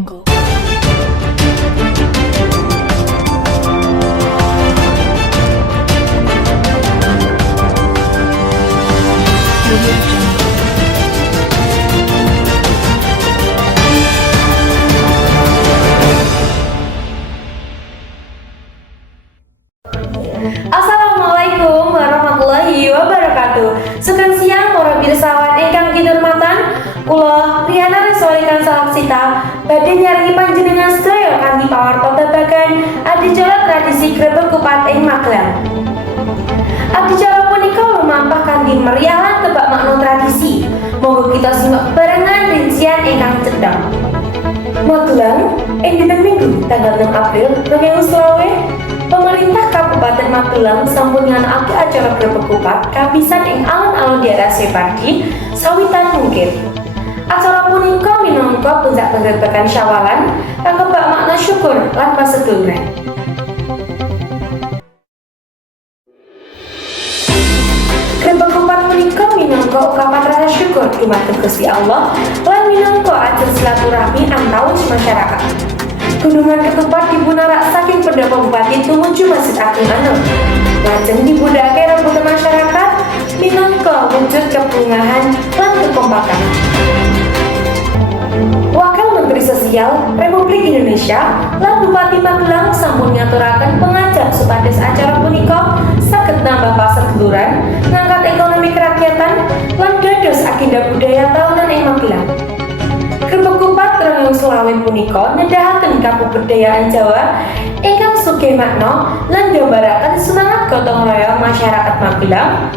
Jungle. Audio Jungle. Assalamualaikum warahmatullahi wabarakatuh. Sugeng siang para pirsawan ingkang kinurmatan. Kula Riana Reswarikan Salaksita badhe nyarengi panjenengan sedaya kanthi pawarta babagan adicara tradisi Grebeg Kupat ing Magelang. Adicara punika lumampah kanthi meriah lan tebak makna tradisi. Monggo kita simak barengan rincian ingkang cendhak. Magelang, ing dinten Minggu tanggal 6 April 2020, pemerintah Kabupaten Magelang sampun nganakake acara Grebeg Kupat kapisan ing alun-alun daerah Separdi sawitan mungkin. Acara punika minangka puncak penggerebekan Syawalan kanggo bak makna syukur lan paseduluran. Grebeg Kupat punika minangka ungkapan rasa syukur dumateng Gusti Allah lan minangka ajeng silaturahmi antawis masyarakat. Gunungan Ketupat dipunarak saking pendopo bupati tumuju Masjid Agung Anom. Lajeng dibudhake rebutan masyarakat minangka wujud kebungahan lan kekompakan. Wakil Menteri Sosial Republik Indonesia lan Bupati Magelang sampun ngaturaken pengajak supados acara punika saged nambah paseduluran, ngangkat ekonomi kerakyatan lan dados agenda budaya tahunan ing Magelang. Grebeg Kupat 2020 punika nedahaken kabudayaan Jawa ingkang sugih makna lan nggambaraken semangat gotong royong masyarakat Magelang.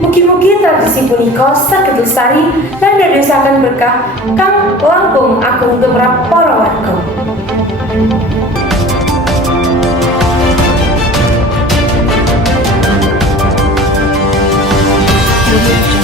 Mugi-mugi tradisi punika saged lestari lan dadosaken berkah kang langkung agung tumrap para warga. Audio Jungle.